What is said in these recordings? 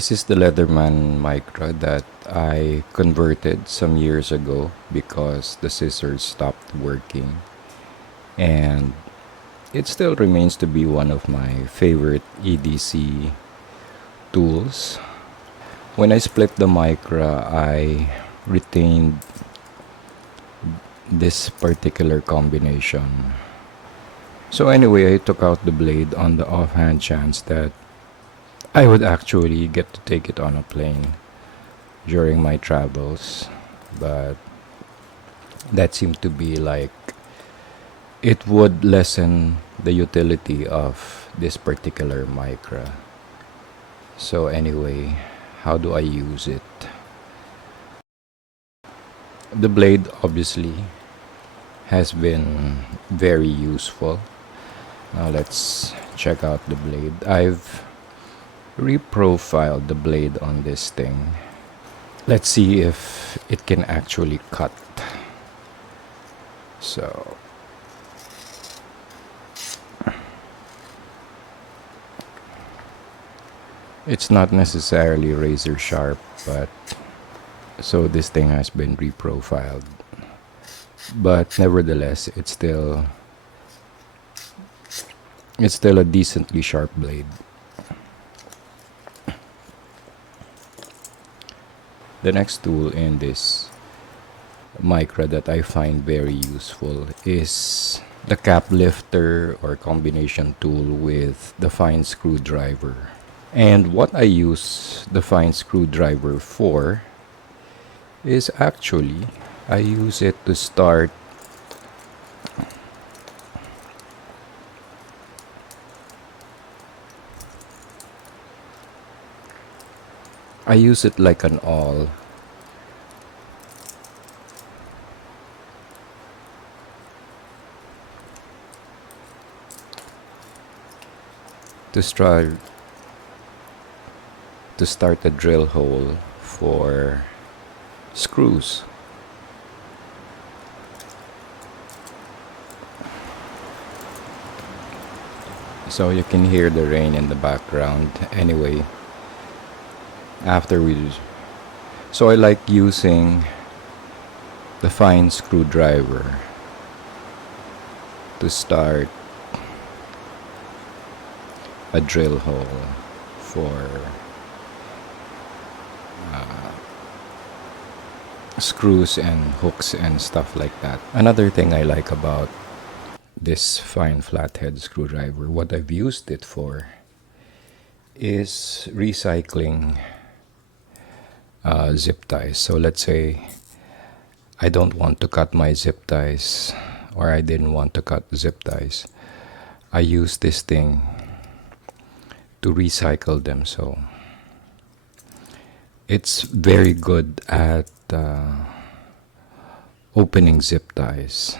This is the Leatherman Micra that I converted some years ago because the scissors stopped working, and it still remains to be one of my favorite EDC tools. When I split the Micra, I retained this particular combination. So anyway, I took out the blade on the offhand chance that I would actually get to take it on a plane during my travels, but that seemed to be like it would lessen the utility of this particular Micra. So anyway, how do I use it? The blade obviously has been very useful. Now let's check out the blade. I've reprofiled the blade on this thing. Let's see if it can actually cut. So it's not necessarily razor sharp, but so this thing has been reprofiled, but nevertheless it's still a decently sharp blade. The next tool in this Micra that I find very useful is the cap lifter or combination tool with the fine screwdriver. And what I use the fine screwdriver for is actually I use it to start I use it like an awl to start a drill hole for screws. So you can hear the rain in the background. Anyway, so I like using the fine screwdriver to start a drill hole for screws and hooks and stuff like that. Another thing I like about this fine flathead screwdriver, what I've used it for, is recycling zip ties. So let's say I don't want to cut my zip ties, or I didn't want to cut zip ties. I use this thing to recycle them. So it's very good at opening zip ties.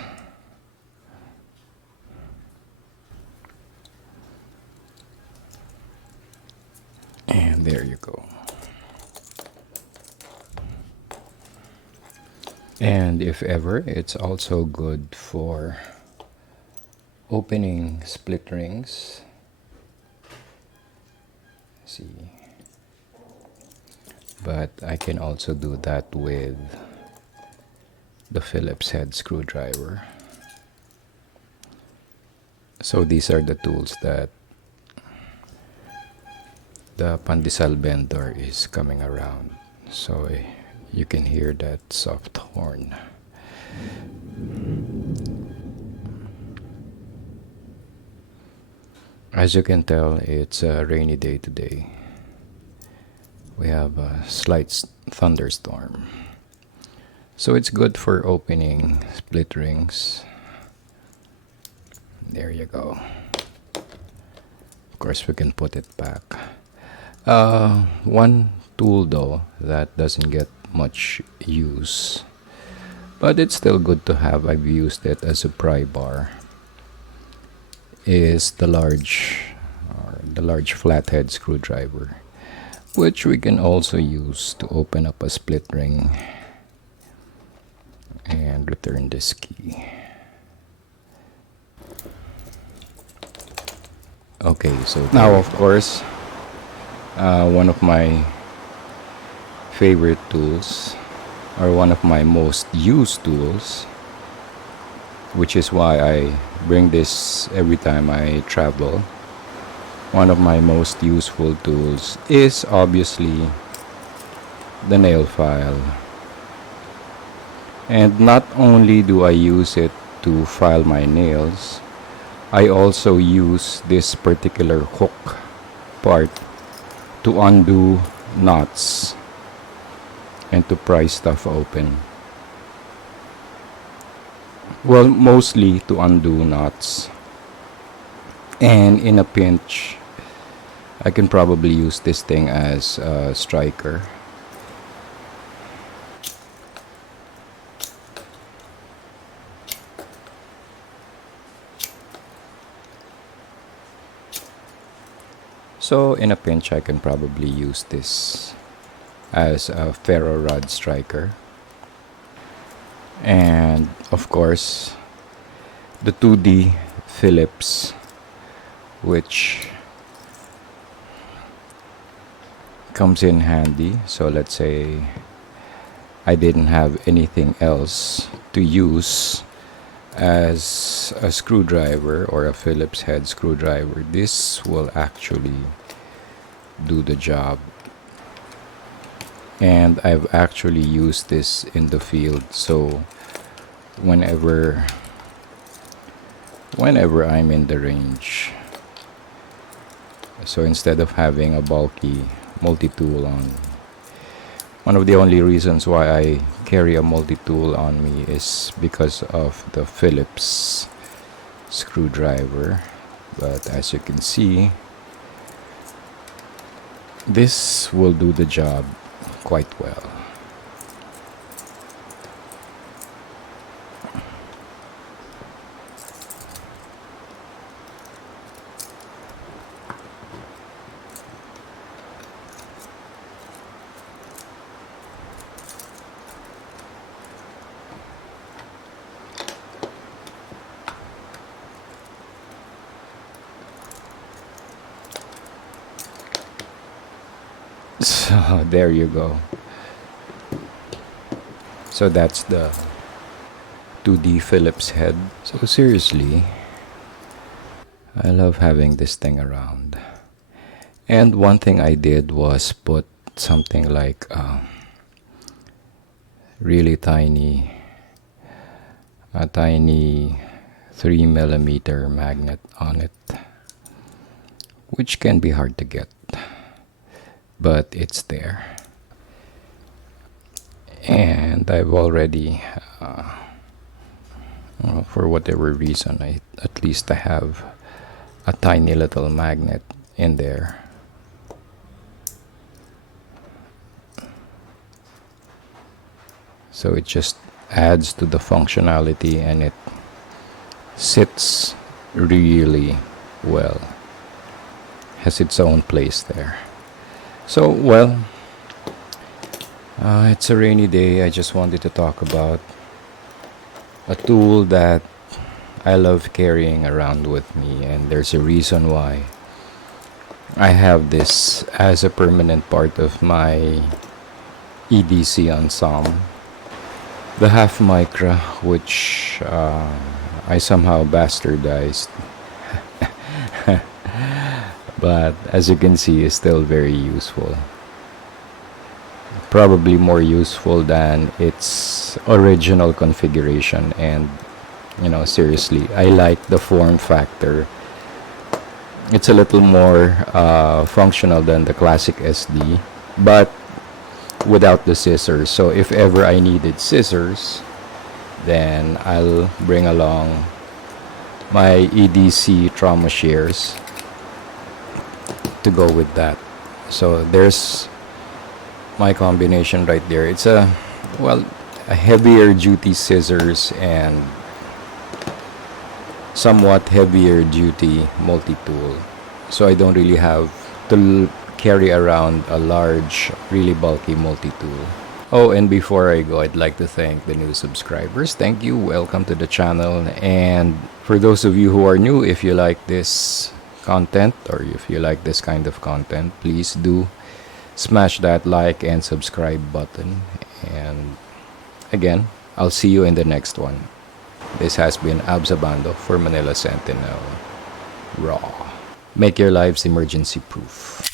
And there you go. And if ever, it's also good for opening split rings. See, but I can also do that with the Phillips head screwdriver. So these are the tools that the Pandesal bender is coming around. So you can hear that soft horn. As you can tell, it's a rainy day today. We have a slight thunderstorm. So it's good for opening split rings. There you go. Of course, we can put it back. One tool though that doesn't get much use, but it's still good to have, I've used it as a pry bar, is the large flathead screwdriver, which we can also use to open up a split ring and return this key. Okay, so now of course one of my favorite tools, or one of my most used tools, which is why I bring this every time I travel. One of my most useful tools is obviously the nail file. And not only do I use it to file my nails, I also use this particular hook part to undo knots and to pry stuff open. Well, mostly to undo knots. And in a pinch, I can probably use this thing as a striker. So in a pinch, I can probably use this as a ferro rod striker. And of course, the 2D Phillips, which comes in handy. So let's say I didn't have anything else to use as a screwdriver or a Phillips head screwdriver. This will actually do the job. And I've actually used this in the field, so whenever I'm in the range, so instead of having a bulky multi-tool on, one of the only reasons why I carry a multi-tool on me is because of the Phillips screwdriver. But as you can see, this will do the job quite well. So there you go. So that's the 2D Phillips head. So seriously, I love having this thing around. And one thing I did was put something like really tiny, a tiny 3mm magnet on it, which can be hard to get, but it's there. And I've already, for whatever reason, at least I have a tiny little magnet in there. So it just adds to the functionality, and it sits really well. Has its own place there. So, well, it's a rainy day. I just wanted to talk about a tool that I love carrying around with me, and there's a reason why I have this as a permanent part of my EDC ensemble. The half Micra, which I somehow bastardized, but as you can see, is still very useful. Probably more useful than its original configuration. And seriously, I like the form factor. It's a little more functional than the classic SD, but without the scissors. So if ever I needed scissors, then I'll bring along my EDC trauma shears to go with that. So there's my combination right there. It's a heavier duty scissors and somewhat heavier duty multi-tool, so I don't really have to carry around a large, really bulky multi-tool. Oh, and before I go, I'd like to thank the new subscribers. Thank you, welcome to the channel. And for those of you who are new, if you like this content, or if you like this kind of content, please do smash that like and subscribe button. And again, I'll see you in the next one. This has been Absabando for Manila Sentinel. Raw. Make your lives emergency proof.